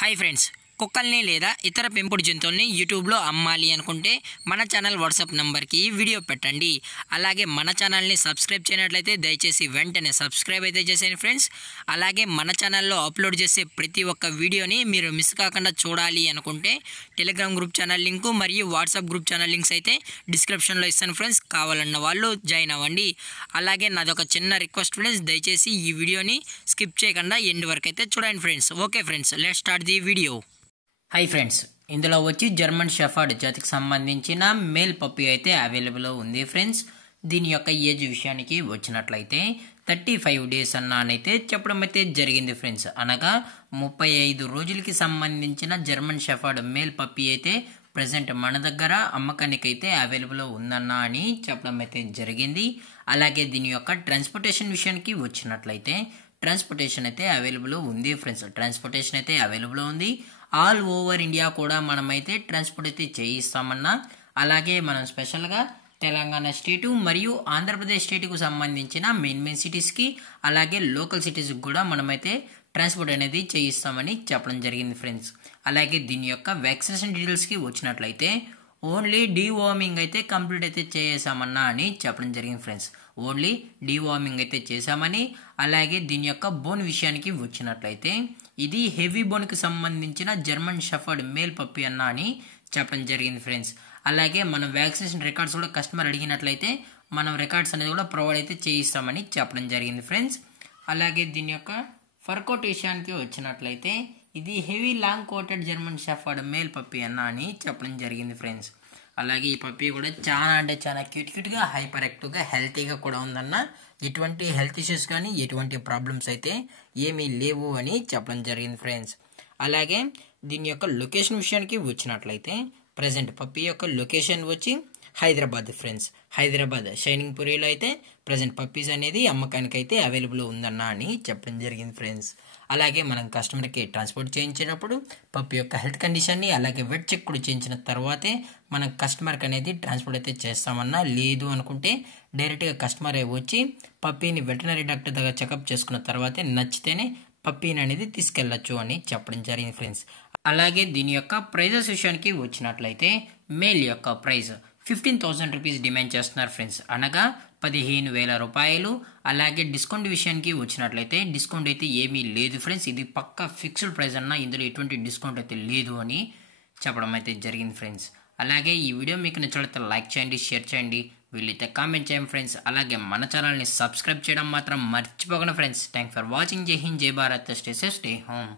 Hi friends, కుక్కల్ని లేదా ఇతర పెంపుడు జంతువుల్ని యూట్యూబ్లో అమ్మాలి అనుకుంటే మన ఛానల్ వాట్సాప్ నెంబర్కి వీడియో పెట్టండి. అలాగే మన ఛానల్ని సబ్స్క్రైబ్ చేయనట్లయితే దయచేసి వెంటనే సబ్స్క్రైబ్ అయితే చేసేయండి ఫ్రెండ్స్. అలాగే మన ఛానల్లో అప్లోడ్ చేసే ప్రతి ఒక్క వీడియోని మీరు మిస్ కాకుండా చూడాలి అనుకుంటే టెలిగ్రామ్ గ్రూప్ ఛానల్ లింకు మరియు వాట్సాప్ గ్రూప్ ఛానల్ లింక్స్ అయితే డిస్క్రిప్షన్లో ఇస్తాను ఫ్రెండ్స్. కావాలన్న వాళ్ళు జాయిన్ అవ్వండి. అలాగే నాది ఒక చిన్న రిక్వెస్ట్ ఫ్రెండ్స్, దయచేసి ఈ వీడియోని స్కిప్ చేయకుండా ఎండ్ వరకు అయితే చూడండి friends. Okay friends, let's start the video. Hi friends, ఇందులో వచ్చి జర్మన్ షెఫర్డ్ జాతికి సంబంధించిన మేల్ పప్పీ అయితే అవైలబుల్ ఉంది ఫ్రెండ్స్. దీని యొక్క ఏజ్ విషయానికి వచ్చినట్లయితే 35 డేస్ అన్నానైతే చెప్పడం అయితే జరిగింది ఫ్రెండ్స్. అనగా 35 రోజులకి సంబంధించిన జర్మన్ షెఫర్డ్ మేల్ పప్పీ అయితే ప్రజెంట్ మన దగ్గర అమ్మకానికి అయితే అవైలబుల్ ఉందన్నా అని చెప్పడం అయితే జరిగింది. అలాగే దీని యొక్క ట్రాన్స్పోర్టేషన్ విషయానికి వచ్చినట్లయితే ట్రాన్స్పోర్టేషన్ అయితే అవైలబుల్ ఉంది ఫ్రెండ్స్. ట్రాన్స్పోర్టేషన్ అయితే అవైలబుల్ ఉంది. ఆల్ ఓవర్ ఇండియా కూడా మనమైతే ట్రాన్స్పోర్ట్ అయితే చేయిస్తామన్నా. అలాగే మనం స్పెషల్గా తెలంగాణ స్టేటు మరియు ఆంధ్రప్రదేశ్ స్టేట్కు సంబంధించిన మెయిన్ సిటీస్కి అలాగే లోకల్ సిటీస్కి కూడా మనమైతే ట్రాన్స్పోర్ట్ అనేది చేయిస్తామని చెప్పడం జరిగింది ఫ్రెండ్స్. అలాగే దీని యొక్క వ్యాక్సినేషన్ డీటెయిల్స్కి వచ్చినట్లయితే ఓన్లీ డీవార్మింగ్ అయితే కంప్లీట్ అయితే చేసామన్నా అని చెప్పడం జరిగింది ఫ్రెండ్స్. ఓన్లీ డీవార్మింగ్ అయితే చేసామని. అలాగే దీని యొక్క బోన్ విషయానికి వచ్చినట్లయితే ఇది హెవీ బోన్కి సంబంధించిన జర్మన్ షెఫర్డ్ మేల్ పప్పీ అన్నా అని చెప్పడం జరిగింది ఫ్రెండ్స్. అలాగే మనం వ్యాక్సినేషన్ రికార్డ్స్ కూడా కస్టమర్ అడిగినట్లయితే మనం రికార్డ్స్ అనేది కూడా ప్రొవైడ్ అయితే చేయిస్తామని చెప్పడం జరిగింది ఫ్రెండ్స్. అలాగే దీని యొక్క ఫర్ కోట్ విషయానికి వచ్చినట్లయితే ఇది heavy long coated German shepherd male puppy అన్నా అని చెప్పడం జరిగింది ఫ్రెండ్స్. అలాగే ఈ పప్పీ కూడా చాలా అంటే చాలా క్యూట్గా హైపర్ యాక్టివ్గా హెల్తీగా కూడా ఉందన్న. ఎటువంటి హెల్త్ ఇష్యూస్ కానీ ఎటువంటి ప్రాబ్లమ్స్ అయితే ఏమీ లేవు అని చెప్పడం జరిగింది ఫ్రెండ్స్. అలాగే దీని యొక్క లొకేషన్ విషయానికి వచ్చినట్లయితే ప్రజెంట్ పప్పీ యొక్క లొకేషన్ వచ్చి హైదరాబాద్ ఫ్రెండ్స్. హైదరాబాద్ షైనింగ్ పురీలో అయితే ప్రజెంట్ పప్పీస్ అనేది అమ్మకానికి అయితే అవైలబుల్ ఉందన్న అని చెప్పడం జరిగింది ఫ్రెండ్స్. అలాగే మనం కస్టమర్కి ట్రాన్స్పోర్ట్ చేయించేటప్పుడు పప్పీ యొక్క హెల్త్ కండిషన్ని అలాగే వెట్ చెక్ కూడా చేయించిన తర్వాతే మనం కస్టమర్కి అనేది ట్రాన్స్పోర్ట్ అయితే చేస్తామన్నా. లేదు అనుకుంటే డైరెక్ట్గా కస్టమర్ వచ్చి పప్పీని వెటనరీ డాక్టర్ దగ్గర చెకప్ చేసుకున్న తర్వాతే నచ్చితేనే పప్పీని అనేది తీసుకెళ్లొచ్చు అని చెప్పడం జరిగింది ఫ్రెండ్స్. అలాగే దీని యొక్క ప్రైజెస్ విషయానికి వచ్చినట్లయితే మేల్ యొక్క ప్రైస్ 15,000 రూపీస్ డిమాండ్ చేస్తున్నారు ఫ్రెండ్స్. అనగా 15,000 రూపాయలు. అలాగే డిస్కౌంట్ విషయానికి వచ్చినట్లయితే డిస్కౌంట్ అయితే ఏమీ లేదు ఫ్రెండ్స్. ఇది పక్కా ఫిక్స్డ్ ప్రైస్ అన్న, ఇందులో ఎటువంటి డిస్కౌంట్ అయితే లేదు అని చెప్పడం అయితే జరిగింది ఫ్రెండ్స్. అలాగే ఈ వీడియో మీకు నచ్చినట్లయితే లైక్ చేయండి, షేర్ చేయండి, వీళ్ళైతే కామెంట్ చేయండి ఫ్రెండ్స్. అలాగే మన ఛానల్ని సబ్స్క్రైబ్ చేయడం మాత్రం మర్చిపోకండి ఫ్రెండ్స్. Thanks for watching. జై హింద్, జై Bharat, stay safe, stay home.